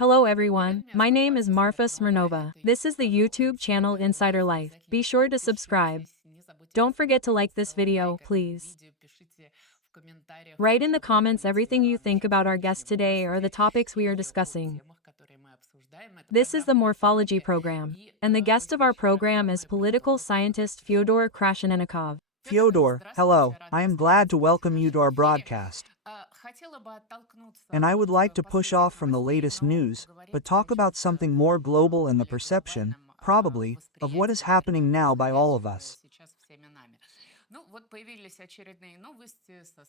Hello everyone, my name is Marfa Smirnova. This is the YouTube channel Insider Life. Be sure to subscribe. Don't forget to like this video, please. Write in the comments everything you think about our guest today or the topics we are discussing. This is the Morphology program, and the guest of our program is political scientist Fedor Krasheninnikov. Fyodor, hello, I am glad to welcome you to our broadcast. And I would like to push off from the latest news, but talk about something more global and the perception, probably, of what is happening now by all of us.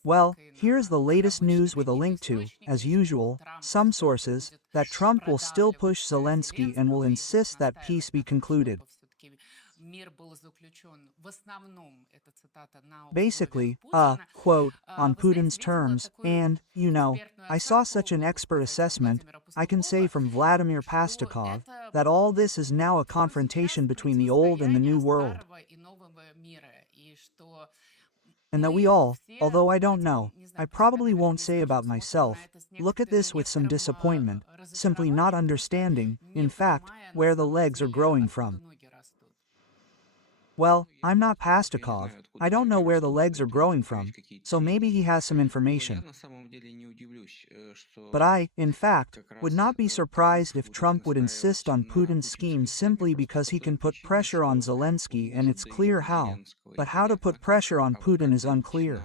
Well, here's the latest news with a link to, as usual, some sources, that Trump will still push Zelensky and will insist that peace be concluded. Basically, quote, on Putin's terms, and, I saw such an expert assessment, I can say from Vladimir Pastakov, that all this is now a confrontation between the old and the new world. And that we all, although I don't know, I probably won't say about myself, look at this with some disappointment, simply not understanding, in fact, where the legs are growing from. Well, I'm not Pastakov, I don't know where the legs are growing from, so maybe he has some information. But I, in fact, would not be surprised if Trump would insist on Putin's scheme simply because he can put pressure on Zelensky and it's clear how, but how to put pressure on Putin is unclear.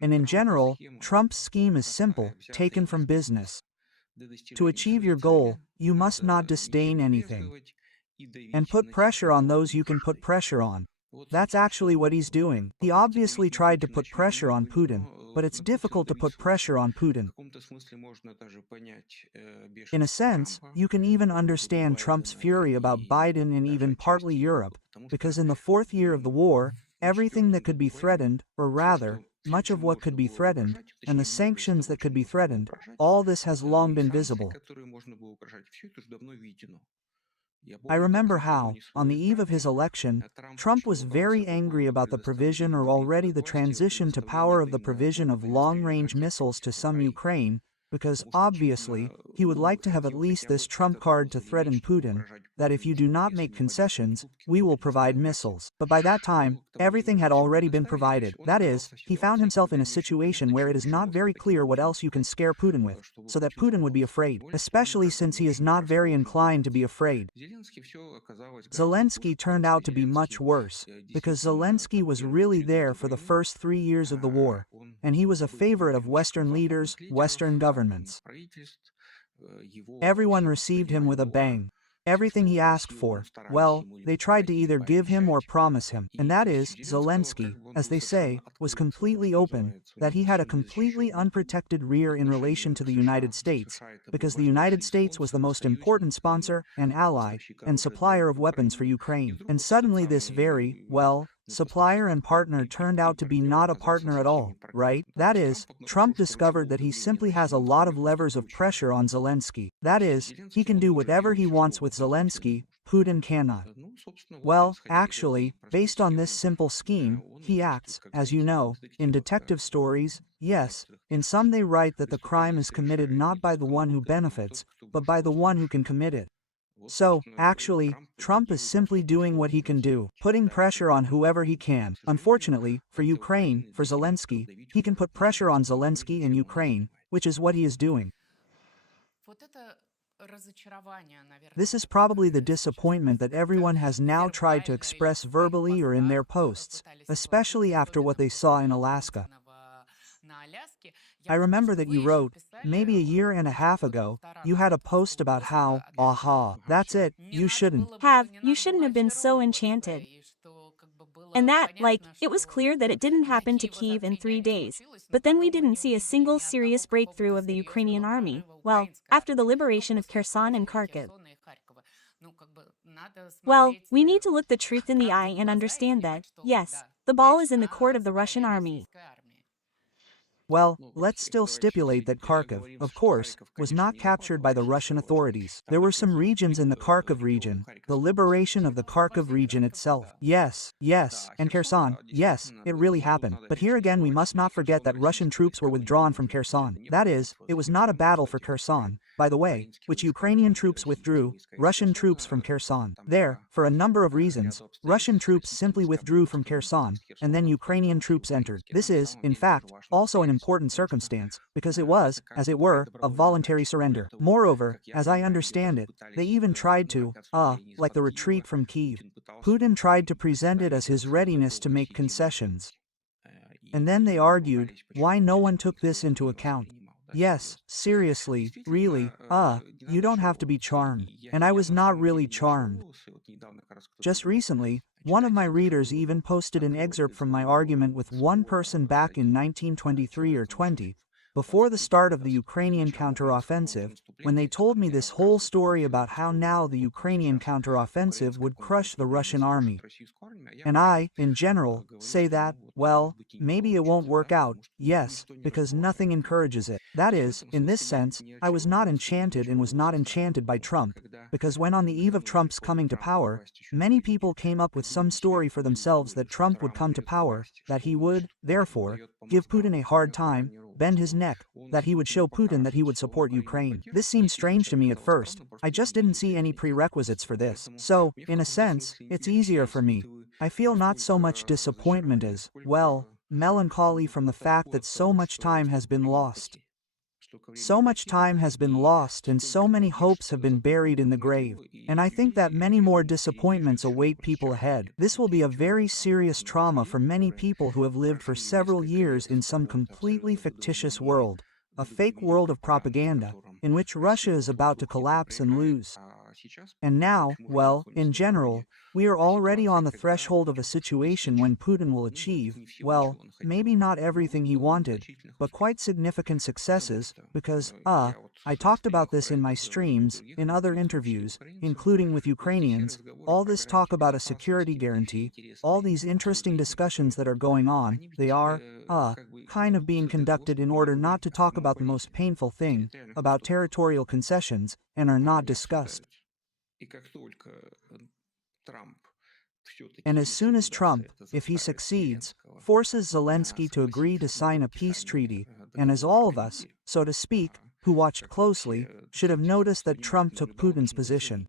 And in general, Trump's scheme is simple, taken from business. To achieve your goal, you must not disdain anything. And put pressure on those you can put pressure on. That's actually what he's doing. He obviously tried to put pressure on Putin, but it's difficult to put pressure on Putin. In a sense, you can even understand Trump's fury about Biden and even partly Europe, because in the fourth year of the war, everything that could be threatened, or rather, much of what could be threatened, and the sanctions that could be threatened, all this has long been visible. I remember how, on the eve of his election, Trump was very angry about the provision or already the transition to power of the provision of long-range missiles to some Ukraine, because, obviously, he would like to have at least this trump card to threaten Putin, that if you do not make concessions, we will provide missiles. But by that time, everything had already been provided. That is, he found himself in a situation where it is not very clear what else you can scare Putin with, so that Putin would be afraid, especially since he is not very inclined to be afraid. Zelensky turned out to be much worse, because Zelensky was really there for the first 3 years of the war, and he was a favorite of Western leaders, Western governments. Everyone received him with a bang. Everything he asked for, well, they tried to either give him or promise him, and that is, Zelensky, as they say, was completely open, that he had a completely unprotected rear in relation to the United States, because the United States was the most important sponsor, and ally, and supplier of weapons for Ukraine. And suddenly this very, well, supplier and partner turned out to be not a partner at all, right? That is, Trump discovered that he simply has a lot of levers of pressure on Zelensky. That is, he can do whatever he wants with Zelensky, Putin cannot. Well, actually, based on this simple scheme, he acts, as you know, in detective stories, yes, in some they write that the crime is committed not by the one who benefits, but by the one who can commit it. So, actually, Trump is simply doing what he can do, putting pressure on whoever he can. Unfortunately, for Ukraine, for Zelensky, he can put pressure on Zelensky in Ukraine, which is what he is doing. This is probably the disappointment that everyone has now tried to express verbally or in their posts, especially after what they saw in Alaska. I remember that you wrote, maybe a year and a half ago, you had a post about how, that's it, you shouldn't have been so enchanted. And that, it was clear that it didn't happen to Kyiv in 3 days. But then we didn't see a single serious breakthrough of the Ukrainian army, well, after the liberation of Kherson and Kharkiv. Well, we need to look the truth in the eye and understand that, yes, the ball is in the court of the Russian army. Well, let's still stipulate that Kharkiv, of course, was not captured by the Russian authorities. There were some regions in the Kharkiv region, the liberation of the Kharkiv region itself. Yes, and Kherson, yes, it really happened. But here again we must not forget that Russian troops were withdrawn from Kherson. That is, it was not a battle for Kherson, by the way, which Ukrainian troops withdrew, Russian troops from Kherson. There, for a number of reasons, Russian troops simply withdrew from Kherson, and then Ukrainian troops entered. This is, in fact, also an important circumstance, because it was, as it were, a voluntary surrender. Moreover, as I understand it, they even tried to, like the retreat from Kyiv. Putin tried to present it as his readiness to make concessions. And then they argued, why no one took this into account. Yes, seriously, really, you don't have to be charmed. And I was not really charmed. Just recently, one of my readers even posted an excerpt from my argument with one person back in 1923 or 20, before the start of the Ukrainian counteroffensive, when they told me this whole story about how now the Ukrainian counteroffensive would crush the Russian army. And I, in general, say that, well, maybe it won't work out, yes, because nothing encourages it. That is, in this sense, I was not enchanted and was not enchanted by Trump, because when on the eve of Trump's coming to power, many people came up with some story for themselves that Trump would come to power, that he would, therefore, give Putin a hard time, bend his neck, that he would show Putin that he would support Ukraine. This seemed strange to me at first. I just didn't see any prerequisites for this. So, in a sense, it's easier for me. I feel not so much disappointment as, well, melancholy from the fact that so much time has been lost. So much time has been lost and so many hopes have been buried in the grave, and I think that many more disappointments await people ahead. This will be a very serious trauma for many people who have lived for several years in some completely fictitious world, a fake world of propaganda, in which Russia is about to collapse and lose. And now, well, in general, we are already on the threshold of a situation when Putin will achieve, well, maybe not everything he wanted, but quite significant successes, because, I talked about this in my streams, in other interviews, including with Ukrainians, all this talk about a security guarantee, all these interesting discussions that are going on, they are, kind of being conducted in order not to talk about the most painful thing, about territorial concessions, and are not discussed. And as soon as Trump, if he succeeds, forces Zelensky to agree to sign a peace treaty, and as all of us, so to speak, who watched closely, should have noticed that Trump took Putin's position.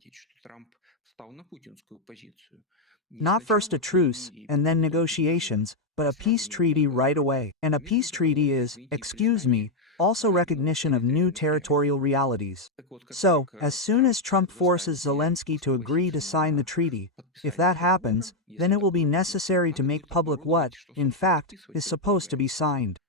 Not first a truce, and then negotiations, but a peace treaty right away. And a peace treaty is, excuse me, also recognition of new territorial realities. So, as soon as Trump forces Zelensky to agree to sign the treaty, if that happens, then it will be necessary to make public what, in fact, is supposed to be signed.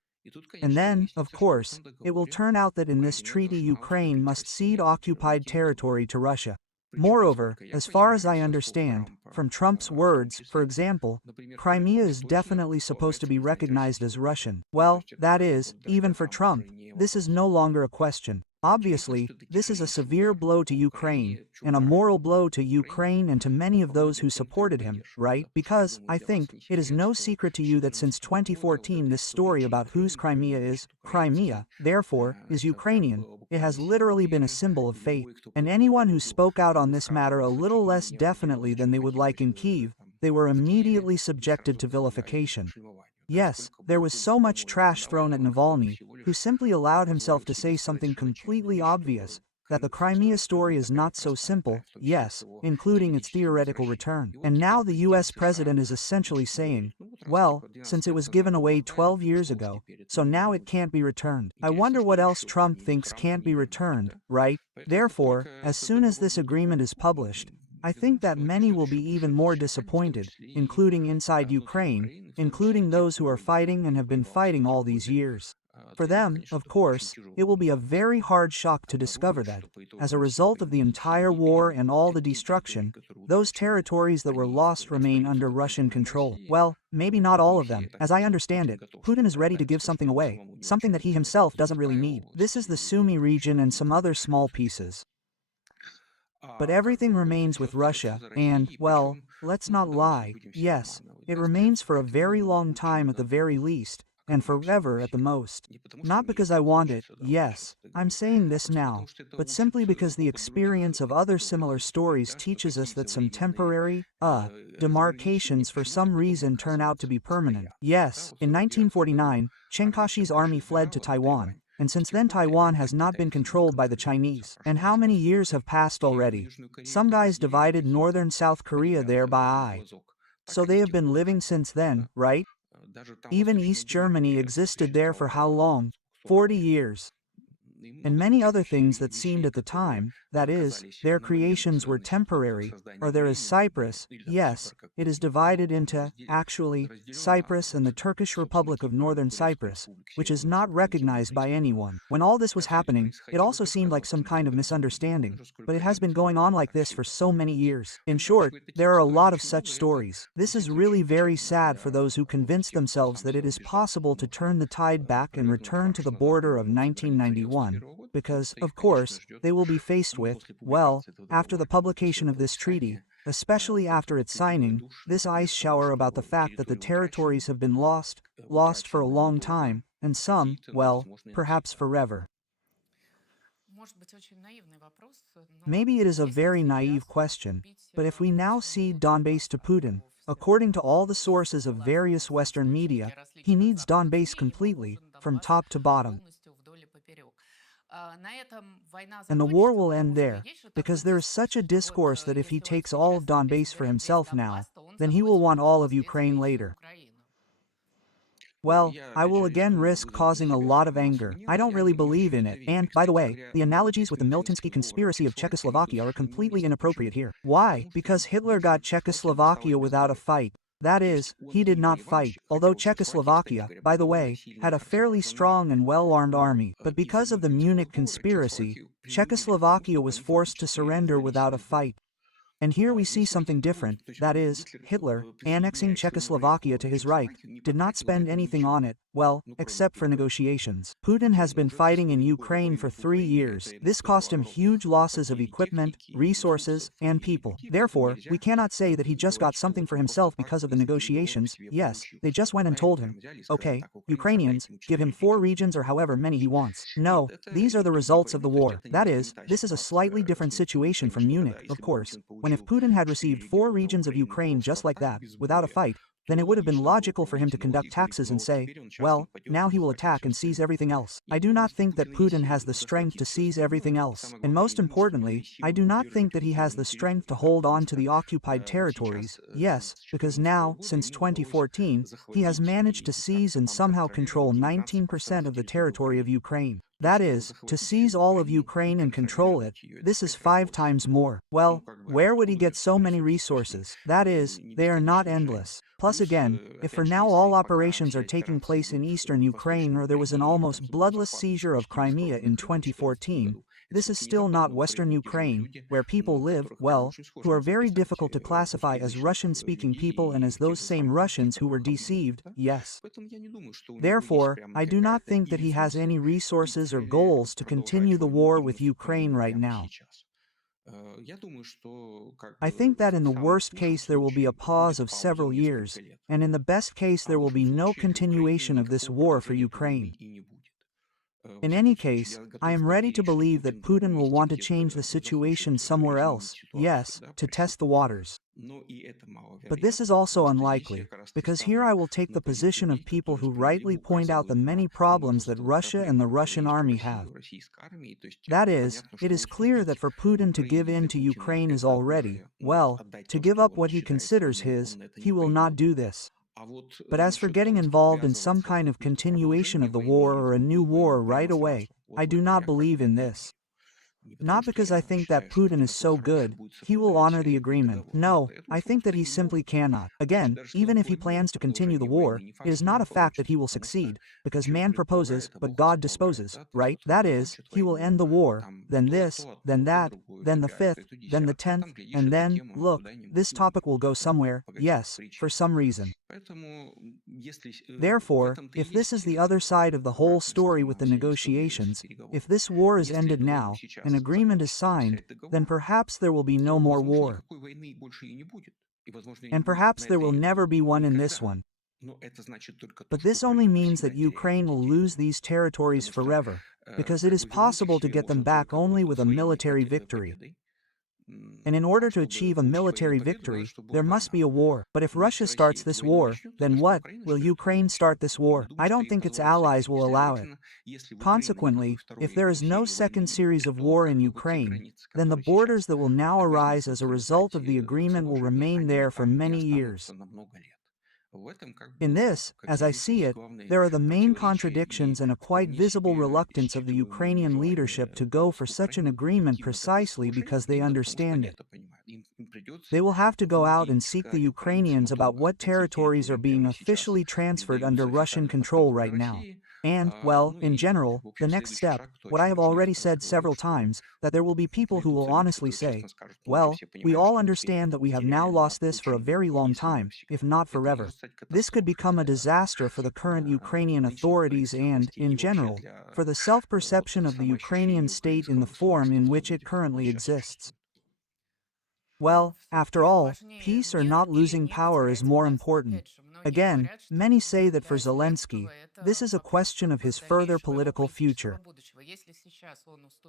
And then, of course, it will turn out that in this treaty Ukraine must cede occupied territory to Russia. Moreover, as far as I understand, from Trump's words, for example, Crimea is definitely supposed to be recognized as Russian. Well, that is, even for Trump, this is no longer a question. Obviously, this is a severe blow to Ukraine, and a moral blow to Ukraine and to many of those who supported him, right? Because, I think, it is no secret to you that since 2014 this story about whose Crimea is, Crimea, therefore, is Ukrainian, it has literally been a symbol of faith. And anyone who spoke out on this matter a little less definitely than they would like in Kyiv, they were immediately subjected to vilification. Yes, there was so much trash thrown at Navalny, who simply allowed himself to say something completely obvious, that the Crimea story is not so simple, yes, including its theoretical return. And now the US president is essentially saying, well, since it was given away 12 years ago, so now it can't be returned. I wonder what else Trump thinks can't be returned, right? Therefore, as soon as this agreement is published, I think that many will be even more disappointed, including inside Ukraine, including those who are fighting and have been fighting all these years. For them, of course, it will be a very hard shock to discover that, as a result of the entire war and all the destruction, those territories that were lost remain under Russian control. Well, maybe not all of them. As I understand it, Putin is ready to give something away, something that he himself doesn't really need. This is the Sumy region and some other small pieces. But everything remains with Russia, and, well, let's not lie, yes, it remains for a very long time at the very least, and forever at the most. Not because I want it, yes, I'm saying this now, but simply because the experience of other similar stories teaches us that some temporary, demarcations for some reason turn out to be permanent. Yes, in 1949, Chiang Kai-shek's army fled to Taiwan, and since then Taiwan has not been controlled by the Chinese. And how many years have passed already? Some guys divided northern South Korea there by eye. So they have been living since then, right? Even East Germany existed there for how long? 40 years. And many other things that seemed at the time, that is, their creations were temporary, or there is Cyprus, yes, it is divided into, actually, Cyprus and the Turkish Republic of Northern Cyprus, which is not recognized by anyone. When all this was happening, it also seemed like some kind of misunderstanding, but it has been going on like this for so many years. In short, there are a lot of such stories. This is really very sad for those who convince themselves that it is possible to turn the tide back and return to the border of 1991. Because, of course, they will be faced with, well, after the publication of this treaty, especially after its signing, this ice shower about the fact that the territories have been lost for a long time, and some, well, perhaps forever. Maybe it is a very naive question, but if we now cede Donbass to Putin, according to all the sources of various Western media, he needs Donbass completely, from top to bottom. And the war will end there, because there is such a discourse that if he takes all of Donbass for himself now, then he will want all of Ukraine later. Well, I will again risk causing a lot of anger. I don't really believe in it. And, by the way, the analogies with the Miltinsky conspiracy of Czechoslovakia are completely inappropriate here. Why? Because Hitler got Czechoslovakia without a fight. That is, he did not fight, although Czechoslovakia, by the way, had a fairly strong and well-armed army. But because of the Munich conspiracy, Czechoslovakia was forced to surrender without a fight. And here we see something different, that is, Hitler, annexing Czechoslovakia to his right, did not spend anything on it, well, except for negotiations. Putin has been fighting in Ukraine for 3 years. This cost him huge losses of equipment, resources, and people. Therefore, we cannot say that he just got something for himself because of the negotiations. Yes, they just went and told him, okay, Ukrainians, give him 4 regions or however many he wants. No, these are the results of the war. That is, this is a slightly different situation from Munich, of course. When if Putin had received 4 regions of Ukraine just like that, without a fight, then it would have been logical for him to conduct taxes and say, well, now he will attack and seize everything else. I do not think that Putin has the strength to seize everything else. And most importantly, I do not think that he has the strength to hold on to the occupied territories, yes, because now, since 2014, he has managed to seize and somehow control 19% of the territory of Ukraine. That is, to seize all of Ukraine and control it, this is 5 times more. Well, where would he get so many resources? That is, they are not endless. Plus again, if for now all operations are taking place in eastern Ukraine or there was an almost bloodless seizure of Crimea in 2014, this is still not Western Ukraine, where people live, well, who are very difficult to classify as Russian-speaking people and as those same Russians who were deceived, yes. Therefore, I do not think that he has any resources or goals to continue the war with Ukraine right now. I think that in the worst case there will be a pause of several years, and in the best case there will be no continuation of this war for Ukraine. In any case, I am ready to believe that Putin will want to change the situation somewhere else, yes, to test the waters. But this is also unlikely, because here I will take the position of people who rightly point out the many problems that Russia and the Russian army have. That is, it is clear that for Putin to give in to Ukraine is already, well, to give up what he considers his, he will not do this. But as for getting involved in some kind of continuation of the war or a new war right away, I do not believe in this. Not because I think that Putin is so good, he will honor the agreement. No, I think that he simply cannot. Again, even if he plans to continue the war, it is not a fact that he will succeed, because man proposes, but God disposes, right? That is, he will end the war, then this, then that, then the 5th, then the 10th, and then, look, this topic will go somewhere, yes, for some reason. Therefore, if this is the other side of the whole story with the negotiations, if this war is ended now, an agreement is signed, then perhaps there will be no more war. And perhaps there will never be one in this one. But this only means that Ukraine will lose these territories forever, because it is possible to get them back only with a military victory. And in order to achieve a military victory, there must be a war. But if Russia starts this war, then what? Will Ukraine start this war? I don't think its allies will allow it. Consequently, if there is no second series of war in Ukraine, then the borders that will now arise as a result of the agreement will remain there for many years. In this, as I see it, there are the main contradictions and a quite visible reluctance of the Ukrainian leadership to go for such an agreement precisely because they understand it. They will have to go out and seek the Ukrainians about what territories are being officially transferred under Russian control right now. And, well, in general, the next step, what I have already said several times, that there will be people who will honestly say, well, we all understand that we have now lost this for a very long time, if not forever. This could become a disaster for the current Ukrainian authorities and, in general, for the self-perception of the Ukrainian state in the form in which it currently exists. Well, after all, peace or not losing power is more important. Again, many say that for Zelensky, this is a question of his further political future.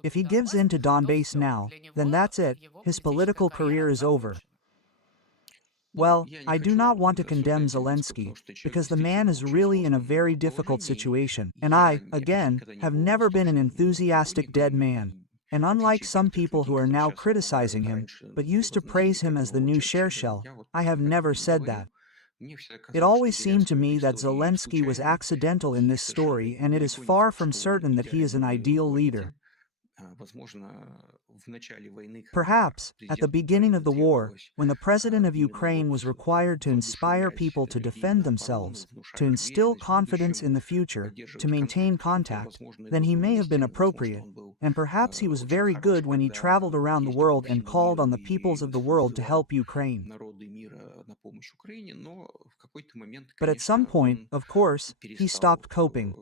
If he gives in to Donbass now, then that's it, his political career is over. Well, I do not want to condemn Zelensky, because the man is really in a very difficult situation, and I, again, have never been an enthusiastic dead man. And unlike some people who are now criticizing him, but used to praise him as the new Cherchell, I have never said that. It always seemed to me that Zelensky was accidental in this story, and it is far from certain that he is an ideal leader. Perhaps, at the beginning of the war, when the president of Ukraine was required to inspire people to defend themselves, to instill confidence in the future, to maintain contact, then he may have been appropriate, and perhaps he was very good when he traveled around the world and called on the peoples of the world to help Ukraine. But at some point, of course, he stopped coping.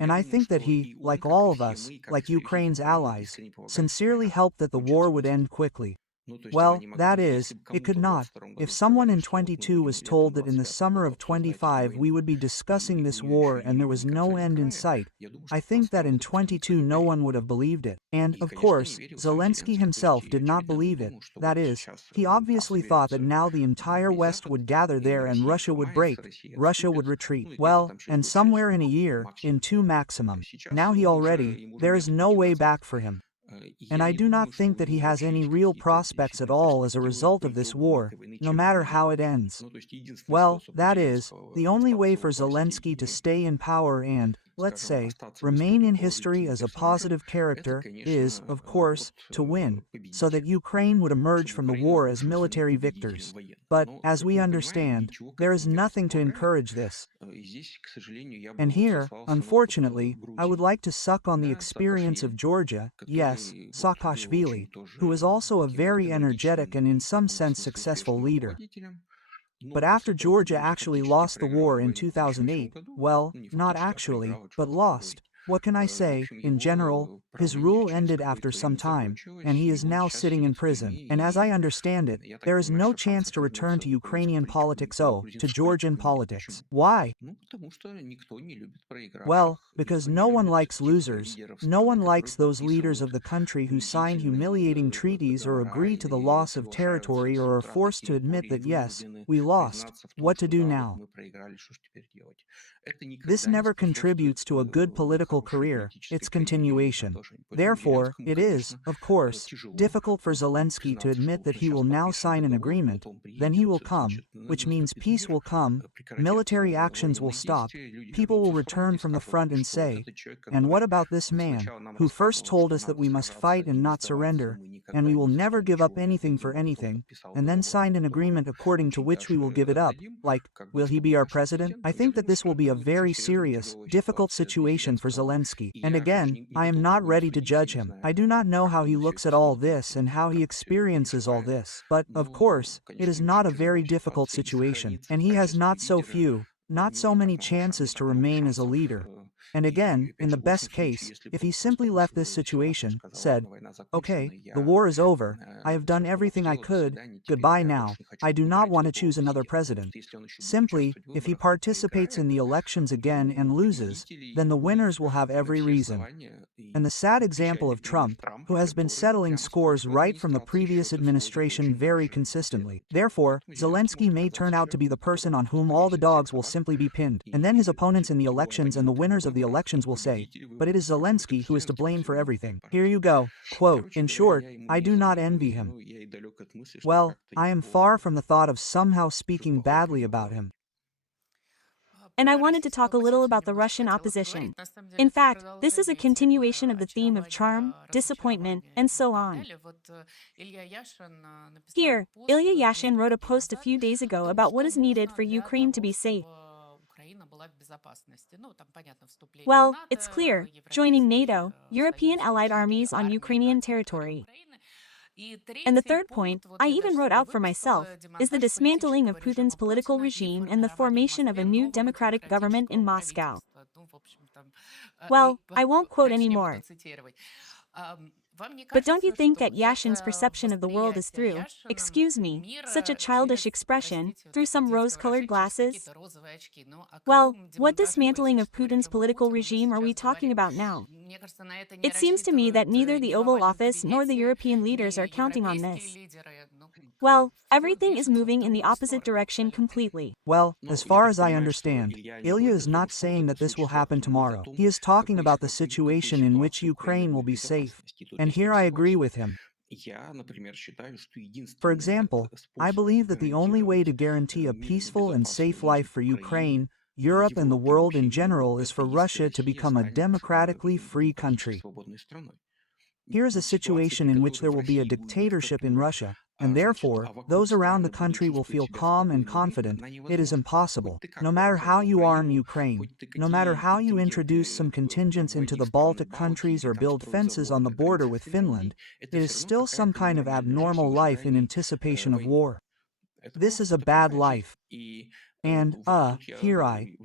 And I think that he, like all of us, like Ukraine's allies, sincerely hoped that the war would end quickly. Well, that is, it could not. If someone in 22 was told that in the summer of 25 we would be discussing this war and there was no end in sight, I think that in 22 no one would have believed it. And, of course, Zelensky himself did not believe it. That is, he obviously thought that now the entire West would gather there and Russia would break, Russia would retreat. Well, and somewhere in a year, in 2 maximum. Now there is no way back for him. And I do not think that he has any real prospects at all as a result of this war, no matter how it ends. Well, that is, the only way for Zelensky to stay in power and, let's say, remain in history as a positive character is, of course, to win, so that Ukraine would emerge from the war as military victors. But, as we understand, there is nothing to encourage this. And here, unfortunately, I would like to suck on the experience of Georgia, yes, Saakashvili, who is also a very energetic and in some sense successful leader. But after Georgia actually lost the war in 2008, well, not actually, but lost, what can I say? In general, his rule ended after some time, and he is now sitting in prison. And as I understand it, there is no chance to return to Ukrainian politics to Georgian politics. Why? Well, because no one likes losers. No one likes those leaders of the country who sign humiliating treaties or agree to the loss of territory or are forced to admit that yes, we lost. What to do now? This never contributes to a good political career, its continuation. Therefore, it is, of course, difficult for Zelensky to admit that he will now sign an agreement, then he will come, which means peace will come, military actions will stop, people will return from the front and say, and what about this man, who first told us that we must fight and not surrender, and we will never give up anything for anything, and then signed an agreement according to which we will give it up, like, will he be our president? I think that this will be a very serious, difficult situation for Zelensky, and again, I am not ready to judge him. I do not know how he looks at all this and how he experiences all this, but, of course, it is not a very difficult situation, and he has not so many chances to remain as a leader. And again, in the best case, if he simply left this situation, said, "Okay, the war is over, I have done everything I could, goodbye now, I do not want to choose another president." Simply, if he participates in the elections again and loses, then the winners will have every reason. And the sad example of Trump, who has been settling scores right from the previous administration very consistently. Therefore, Zelensky may turn out to be the person on whom all the dogs will simply be pinned, and then his opponents in the elections and the winners of the elections will say, "But it is Zelensky who is to blame for everything." Here you go. Quote, "In short, I do not envy him." Well, I am far from the thought of somehow speaking badly about him. And I wanted to talk a little about the Russian opposition. In fact, this is a continuation of the theme of charm, disappointment, and so on. Here, Ilya Yashin wrote a post a few days ago about what is needed for Ukraine to be safe. Well, it's clear, joining NATO, European allied armies on Ukrainian territory. And the third point, I even wrote out for myself, is the dismantling of Putin's political regime and the formation of a new democratic government in Moscow. Well, I won't quote anymore. But don't you think that Yashin's perception of the world is through, excuse me, such a childish expression, through some rose-colored glasses? Well, what dismantling of Putin's political regime are we talking about now? It seems to me that neither the Oval Office nor the European leaders are counting on this. Well, everything is moving in the opposite direction completely. Well, as far as I understand, Ilya is not saying that this will happen tomorrow. He is talking about the situation in which Ukraine will be safe. And here I agree with him. For example, I believe that the only way to guarantee a peaceful and safe life for Ukraine, Europe and the world in general is for Russia to become a democratically free country. Here is a situation in which there will be a dictatorship in Russia, and therefore, those around the country will feel calm and confident. It is impossible. No matter how you arm Ukraine, no matter how you introduce some contingents into the Baltic countries or build fences on the border with Finland, it is still some kind of abnormal life in anticipation of war. This is a bad life. And,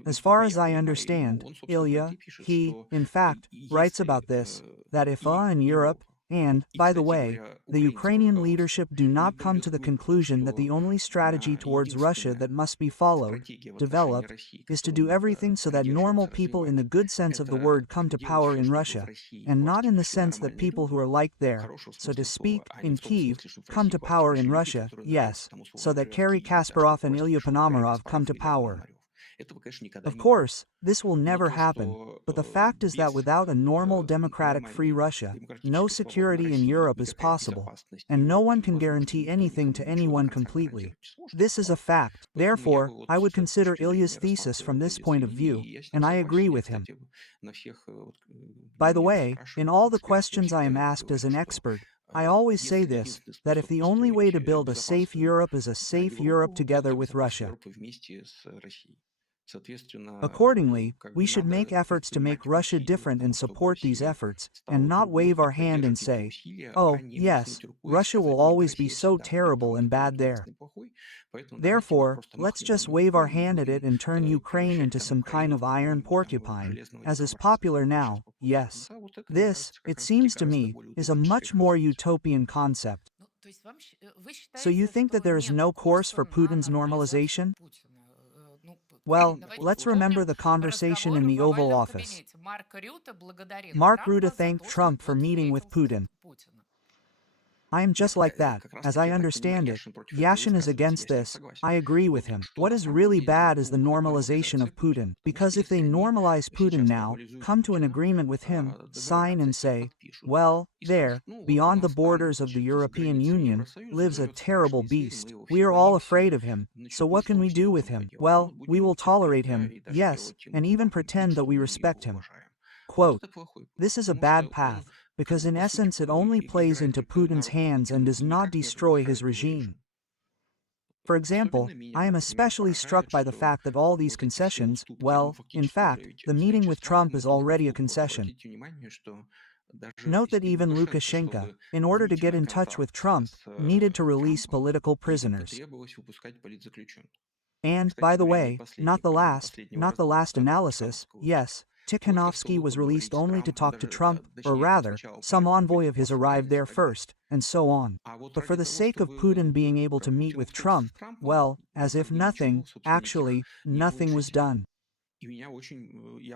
as far as I understand, Ilya, he, in fact, writes about this, that if in Europe, and, by the way, the Ukrainian leadership do not come to the conclusion that the only strategy towards Russia that must be followed, developed, is to do everything so that normal people in the good sense of the word come to power in Russia, and not in the sense that people who are like there, so to speak, in Kiev, come to power in Russia, yes, so that Kerry Kasparov and Ilya Ponomarov come to power. Of course, this will never happen, but the fact is that without a normal democratic free Russia, no security in Europe is possible, and no one can guarantee anything to anyone completely. This is a fact. Therefore, I would consider Ilya's thesis from this point of view, and I agree with him. By the way, in all the questions I am asked as an expert, I always say this, that if the only way to build a safe Europe is a safe Europe together with Russia. Accordingly, we should make efforts to make Russia different and support these efforts, and not wave our hand and say, "Oh, yes, Russia will always be so terrible and bad there." Therefore, let's just wave our hand at it and turn Ukraine into some kind of iron porcupine, as is popular now, yes. This, it seems to me, is a much more utopian concept. So you think that there is no course for Putin's normalization? Well, let's remember the conversation in the Oval Office. Mark Rutte thanked Trump for meeting with Putin. I am just like that. As I understand it, Yashin is against this. I agree with him. What is really bad is the normalization of Putin, because if they normalize Putin now, come to an agreement with him, sign and say, well, there, beyond the borders of the European Union, lives a terrible beast. We are all afraid of him, so what can we do with him? Well, we will tolerate him, yes, and even pretend that we respect him. Quote, this is a bad path, because in essence it only plays into Putin's hands and does not destroy his regime. For example, I am especially struck by the fact that all these concessions, well, in fact, the meeting with Trump is already a concession. Note that even Lukashenko, in order to get in touch with Trump, needed to release political prisoners. And, by the way, not the last analysis, yes, Tikhanovsky was released only to talk to Trump, or rather, some envoy of his arrived there first, and so on. But for the sake of Putin being able to meet with Trump, well, as if nothing, actually, nothing was done.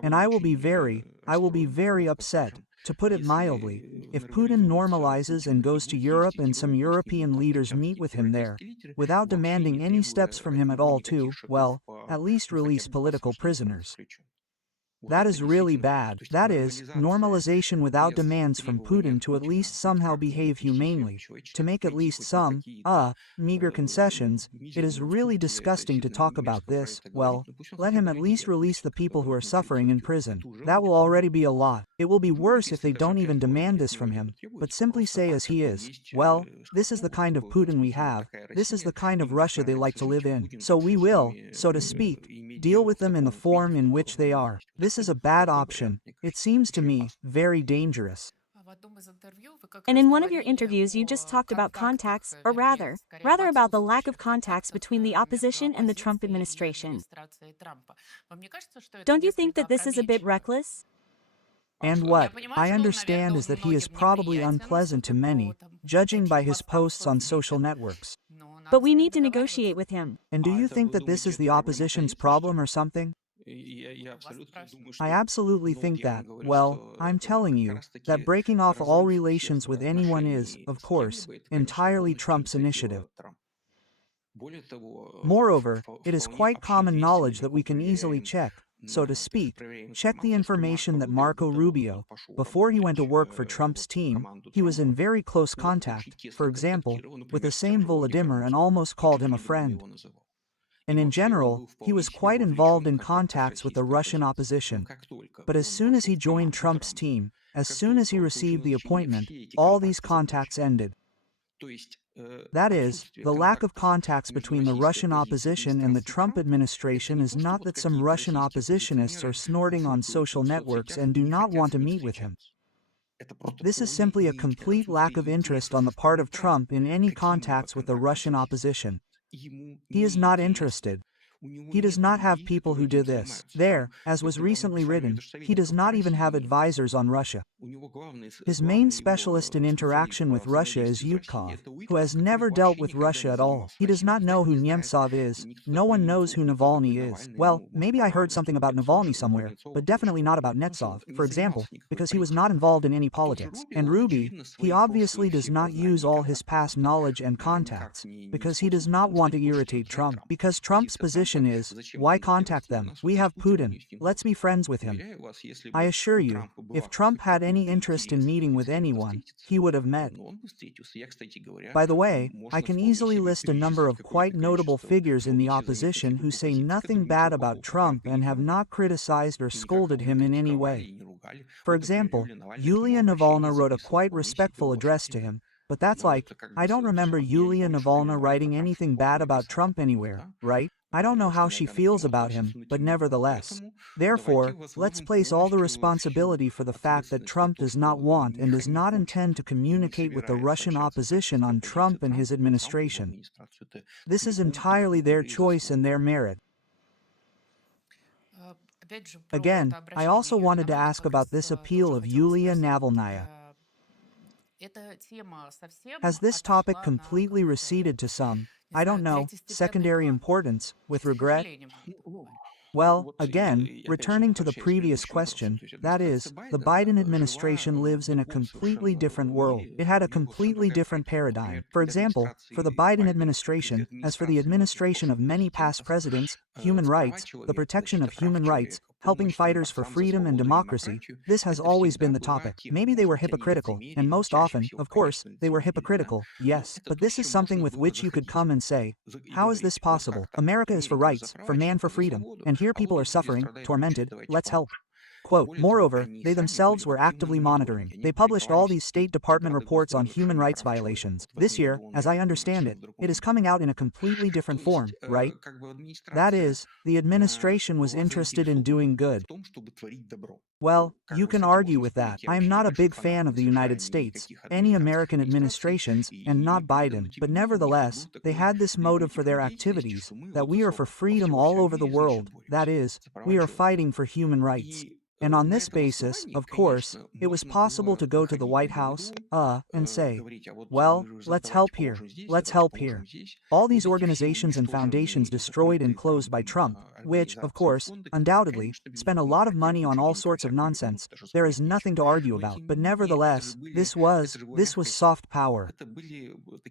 And I will be very upset, to put it mildly, if Putin normalizes and goes to Europe and some European leaders meet with him there, without demanding any steps from him at all to, well, at least release political prisoners. That is really bad. That is, normalization without demands from Putin to at least somehow behave humanely, to make at least some, meager concessions. It is really disgusting to talk about this. Well, let him at least release the people who are suffering in prison. That will already be a lot. It will be worse if they don't even demand this from him, but simply say as he is, well, this is the kind of Putin we have, this is the kind of Russia they like to live in. So we will, so to speak, deal with them in the form in which they are. This is a bad option. It seems to me very dangerous. And in one of your interviews you just talked about contacts, or rather about the lack of contacts between the opposition and the Trump administration. Don't you think that this is a bit reckless? And what I understand is that he is probably unpleasant to many, judging by his posts on social networks. But we need to negotiate with him. And do you think that this is the opposition's problem or something? I absolutely think that, well, I'm telling you, that breaking off all relations with anyone is, of course, entirely Trump's initiative. Moreover, it is quite common knowledge that we can easily check, so to speak, check the information that Marco Rubio, before he went to work for Trump's team, he was in very close contact, for example, with the same Volodymyr and almost called him a friend. And in general, he was quite involved in contacts with the Russian opposition. But as soon as he joined Trump's team, as soon as he received the appointment, all these contacts ended. That is, the lack of contacts between the Russian opposition and the Trump administration is not that some Russian oppositionists are snorting on social networks and do not want to meet with him. This is simply a complete lack of interest on the part of Trump in any contacts with the Russian opposition. He is not interested. He does not have people who do this. There, as was recently written, he does not even have advisors on Russia. His main specialist in interaction with Russia is Yutkov, who has never dealt with Russia at all. He does not know who Nemtsov is. No one knows who Navalny is. Well, maybe I heard something about Navalny somewhere, but definitely not about Nemtsov, for example, because he was not involved in any politics. And Ruby, he obviously does not use all his past knowledge and contacts, because he does not want to irritate Trump. Because Trump's position is, why contact them? We have Putin. Let's be friends with him. I assure you, if Trump had any interest in meeting with anyone, he would have met. By the way, I can easily list a number of quite notable figures in the opposition who say nothing bad about Trump and have not criticized or scolded him in any way. For example, Yulia Navalny wrote a quite respectful address to him, but that's like, I don't remember Yulia Navalny writing anything bad about Trump anywhere, right? I don't know how she feels about him, but nevertheless. Therefore, let's place all the responsibility for the fact that Trump does not want and does not intend to communicate with the Russian opposition on Trump and his administration. This is entirely their choice and their merit. Again, I also wanted to ask about this appeal of Yulia Navalnaya. Has this topic completely receded to some, I don't know, secondary importance, with regret? Well, again, returning to the previous question, that is, the Biden administration lives in a completely different world. It had a completely different paradigm. For example, for the Biden administration, as for the administration of many past presidents, human rights, the protection of human rights, helping fighters for freedom and democracy, this has always been the topic. Maybe they were hypocritical, and most often, of course, they were hypocritical, yes, but this is something with which you could come and say, how is this possible? America is for rights, for man for freedom, and here people are suffering, tormented, let's help. Quote, moreover, they themselves were actively monitoring. They published all these State Department reports on human rights violations. This year, as I understand it, it is coming out in a completely different form, right? That is, the administration was interested in doing good. Well, you can argue with that. I am not a big fan of the United States, any American administrations, and not Biden, but nevertheless, they had this motive for their activities, that we are for freedom all over the world, that is, we are fighting for human rights. And on this basis, of course, it was possible to go to the White House, and say, well, let's help here, let's help here. All these organizations and foundations destroyed and closed by Trump, which, of course, undoubtedly, spent a lot of money on all sorts of nonsense. There is nothing to argue about. But nevertheless, this was soft power.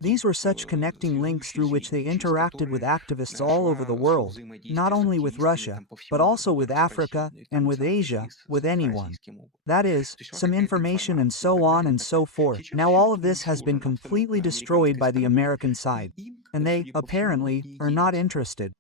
These were such connecting links through which they interacted with activists all over the world, not only with Russia, but also with Africa, and with Asia, with anyone. That is, some information and so on and so forth. Now all of this has been completely destroyed by the American side, and they, apparently, are not interested.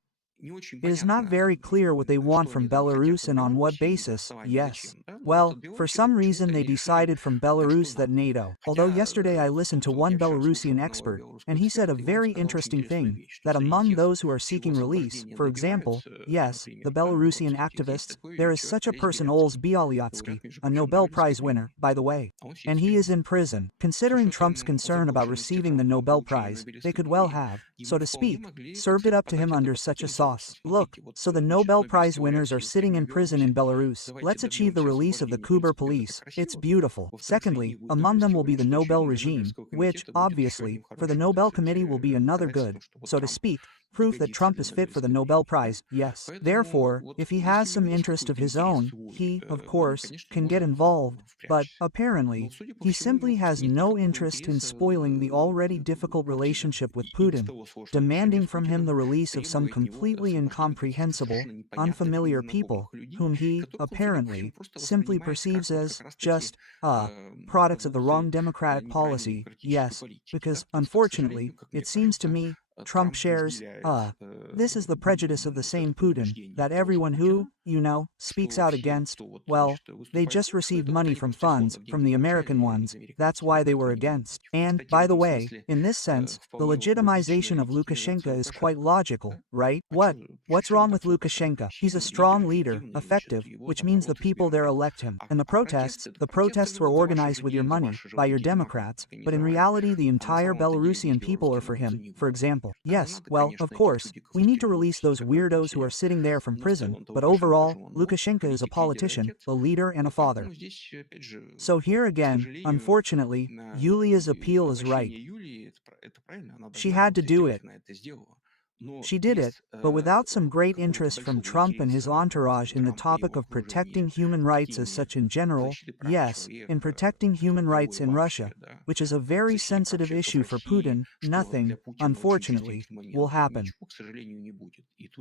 It is not very clear what they want from Belarus and on what basis, yes. Well, for some reason they decided from Belarus that NATO, although yesterday I listened to one Belarusian expert, and he said a very interesting thing, that among those who are seeking release, for example, yes, the Belarusian activists, there is such a person Oles Bialyatsky, a Nobel Prize winner, by the way. And he is in prison. Considering Trump's concern about receiving the Nobel Prize, they could well have, so to speak, served it up to him under such a sauce. Look, so the Nobel Prize winners are sitting in prison in Belarus. Let's achieve the release of the Kuber police. It's beautiful. Secondly, among them will be the Nobel regime, which, obviously, for the Nobel Committee will be another good, so to speak, proof that Trump is fit for the Nobel Prize, yes. Therefore, if he has some interest of his own, he, of course, can get involved, but, apparently, he simply has no interest in spoiling the already difficult relationship with Putin, demanding from him the release of some completely incomprehensible, unfamiliar people, whom he, apparently, simply perceives as, just, products of the wrong democratic policy, yes, because, unfortunately, it seems to me, Trump shares, this is the prejudice of the same Putin, that everyone who, speaks out against, well, they just received money from funds, from the American ones, that's why they were against. And, by the way, in this sense, the legitimization of Lukashenko is quite logical, right? What's wrong with Lukashenko? He's a strong leader, effective, which means the people there elect him. And the protests were organized with your money, by your Democrats, but in reality the entire Belarusian people are for him, for example. Yes, well, of course, we need to release those weirdos who are sitting there from prison, but overall, Lukashenko is a politician, a leader and a father. So here again, unfortunately, Yulia's appeal is right. She had to do it. She did it, but without some great interest from Trump and his entourage in the topic of protecting human rights as such in general, yes, in protecting human rights in Russia, which is a very sensitive issue for Putin, nothing, unfortunately, will happen.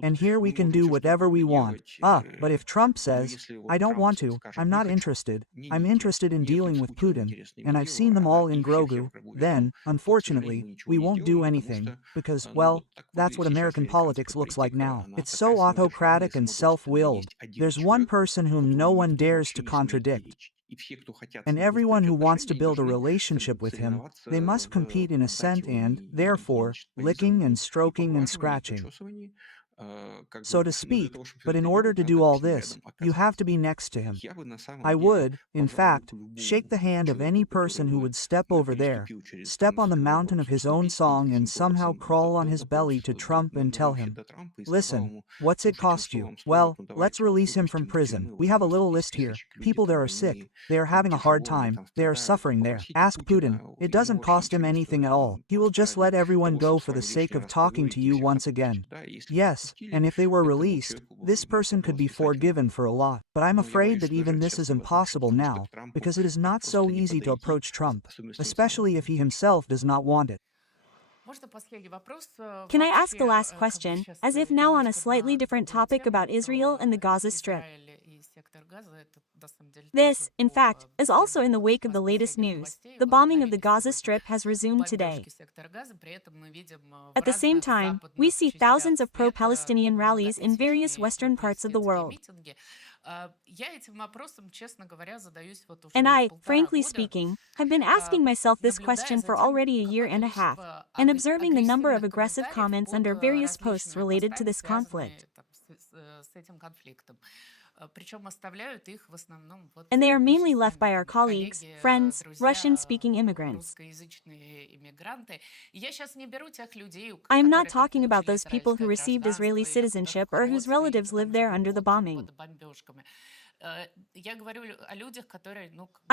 And here we can do whatever we want. But if Trump says, I don't want to, I'm not interested, I'm interested in dealing with Putin, and I've seen them all in Grogu, then, unfortunately, we won't do anything, because, well, that's what American politics looks like now. It's so autocratic and self-willed. There's one person whom no one dares to contradict. And everyone who wants to build a relationship with him, they must compete in assent and, therefore, licking and stroking and scratching, so to speak, but in order to do all this, you have to be next to him. I would, in fact, shake the hand of any person who would step over there, step on the mountain of his own song and somehow crawl on his belly to Trump and tell him, listen, what's it cost you? Well, let's release him from prison. We have a little list here. People there are sick. They are having a hard time. They are suffering there. Ask Putin. It doesn't cost him anything at all. He will just let everyone go for the sake of talking to you once again. Yes, and if they were released, this person could be forgiven for a lot. But I'm afraid that even this is impossible now, because it is not so easy to approach Trump, especially if he himself does not want it. Can I ask a last question, as if now on a slightly different topic about Israel and the Gaza Strip? This, in fact, is also in the wake of the latest news. The bombing of the Gaza Strip has resumed today. At the same time, we see thousands of pro-Palestinian rallies in various western parts of the world. And I, frankly speaking, have been asking myself this question for already a year and a half, and observing the number of aggressive comments under various posts related to this conflict. And they are mainly left by our colleagues, friends, Russian-speaking immigrants. I am not talking about those people who received Israeli citizenship or whose relatives live there under the bombing. I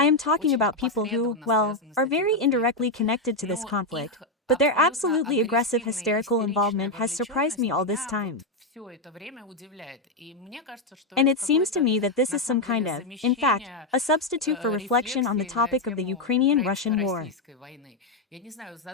am talking about people who, well, are very indirectly connected to this conflict, but their absolutely aggressive hysterical involvement has surprised me all this time. And it seems to me that this is some kind of, in fact, a substitute for reflection on the topic of the Ukrainian-Russian war.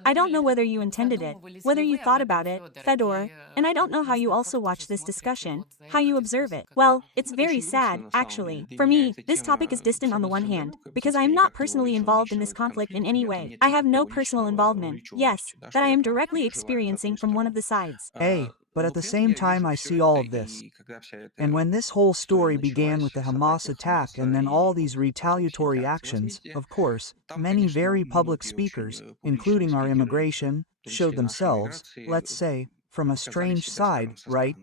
I don't know whether you intended it, whether you thought about it, Fedor, and I don't know how you also watch this discussion, how you observe it. Well, it's very sad, actually. For me, this topic is distant on the one hand, because I am not personally involved in this conflict in any way. I have no personal involvement, yes, that I am directly experiencing from one of the sides. But at the same time I see all of this. And when this whole story began with the Hamas attack and then all these retaliatory actions, of course, many very public speakers, including our immigration, showed themselves, let's say, from a strange side, right?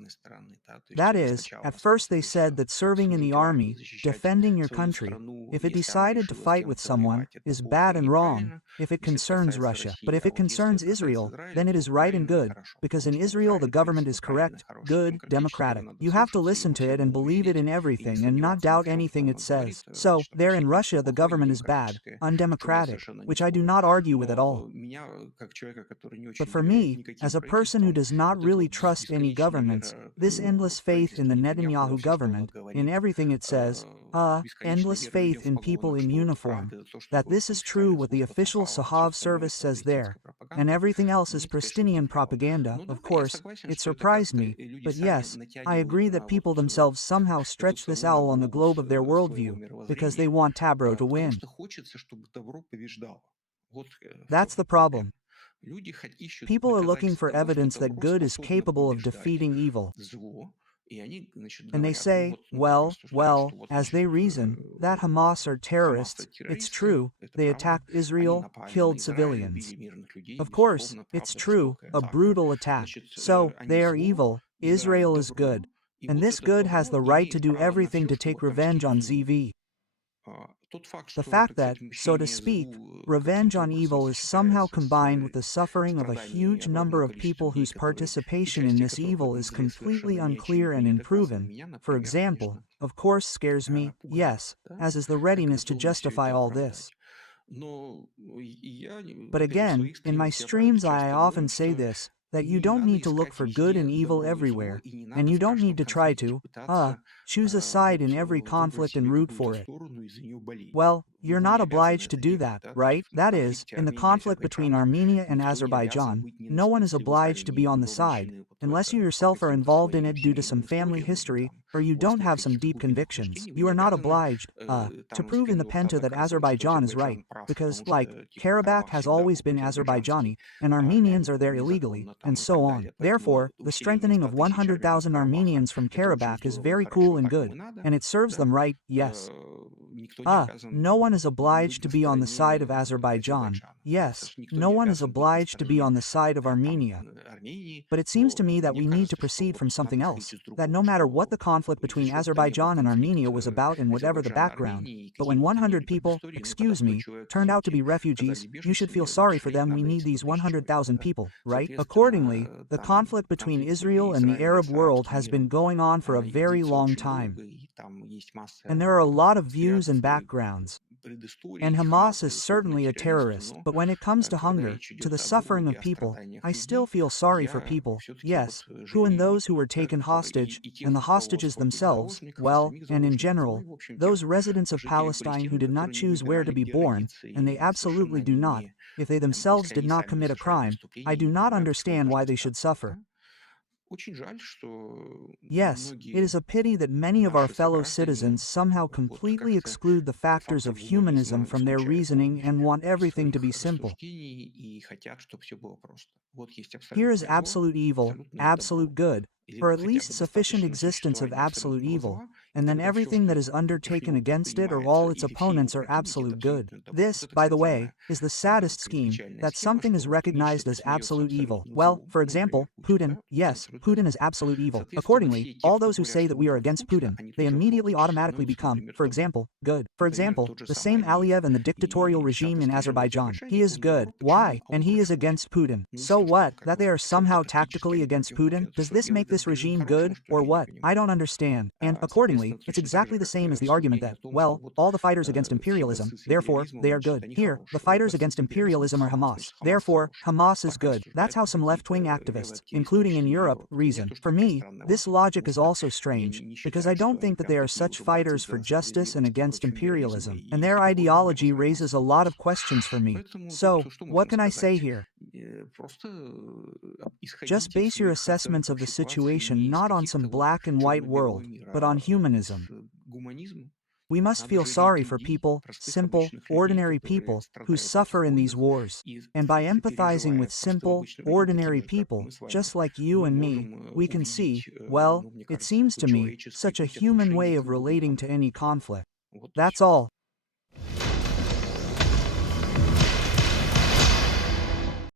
That is, at first they said that serving in the army, defending your country, if it decided to fight with someone, is bad and wrong, if it concerns Russia. But if it concerns Israel, then it is right and good, because in Israel the government is correct, good, democratic. You have to listen to it and believe it in everything and not doubt anything it says. So, there in Russia the government is bad, undemocratic, which I do not argue with at all. But for me, as a person who does not really trust any governments, this endless faith in the Netanyahu government, in everything it says, endless faith in people in uniform, that this is true what the official Sahav service says there, and everything else is Palestinian propaganda, of course, it surprised me, but yes, I agree that people themselves somehow stretch this owl on the globe of their worldview, because they want Tabro to win. That's the problem. People are looking for evidence that good is capable of defeating evil. And they say, well, as they reason, that Hamas are terrorists, it's true, they attacked Israel, killed civilians. Of course, it's true, a brutal attack. So, they are evil, Israel is good. And this good has the right to do everything to take revenge on ZV. The fact that, so to speak, revenge on evil is somehow combined with the suffering of a huge number of people whose participation in this evil is completely unclear and unproven, for example, of course scares me, yes, as is the readiness to justify all this. But again, in my streams I often say this, that you don't need to look for good and evil everywhere, and you don't need to try to, choose a side in every conflict and root for it. Well, you're not obliged to do that, right? That is, in the conflict between Armenia and Azerbaijan, no one is obliged to be on the side, unless you yourself are involved in it due to some family history, or you don't have some deep convictions. You are not obliged, to prove in the Penta that Azerbaijan is right, because, like, Karabakh has always been Azerbaijani, and Armenians are there illegally, and so on. Therefore, the strengthening of 100,000 Armenians from Karabakh is very cool and good, and it serves them right, yes. No one is obliged to be on the side of Azerbaijan, yes, no one is obliged to be on the side of Armenia. But it seems to me that we need to proceed from something else, that no matter what the conflict between Azerbaijan and Armenia was about and whatever the background, but when 100 people, excuse me, turned out to be refugees, you should feel sorry for them. We need these 100,000 people, right? Accordingly, the conflict between Israel and the Arab world has been going on for a very long time. And there are a lot of views and backgrounds. And Hamas is certainly a terrorist, but when it comes to hunger, to the suffering of people, I still feel sorry for people, yes, who and those who were taken hostage, and the hostages themselves, well, and in general, those residents of Palestine who did not choose where to be born, and they absolutely do not, if they themselves did not commit a crime, I do not understand why they should suffer. Yes, it is a pity that many of our fellow citizens somehow completely exclude the factors of humanism from their reasoning and want everything to be simple. Here is absolute evil, absolute good, or at least sufficient existence of absolute evil, and then everything that is undertaken against it or all its opponents are absolute good. This, by the way, is the saddest scheme, that something is recognized as absolute evil. Well, for example, Putin, yes, Putin is absolute evil. Accordingly, all those who say that we are against Putin, they immediately automatically become, for example, good. For example, the same Aliyev and the dictatorial regime in Azerbaijan. He is good. Why? And he is against Putin. So what? That they are somehow tactically against Putin? Does this make this regime good, or what? I don't understand. And, accordingly, it's exactly the same as the argument that, well, all the fighters against imperialism, therefore, they are good. Here, the fighters against imperialism are Hamas. Therefore, Hamas is good. That's how some left-wing activists, including in Europe, reason. For me, this logic is also strange, because I don't think that they are such fighters for justice and against imperialism, and their ideology raises a lot of questions for me. So, what can I say here? Just base your assessments of the situation not on some black and white world, but on humanism. We must feel sorry for people, simple, ordinary people, who suffer in these wars. And by empathizing with simple, ordinary people, just like you and me, we can see, well, it seems to me, such a human way of relating to any conflict. That's all.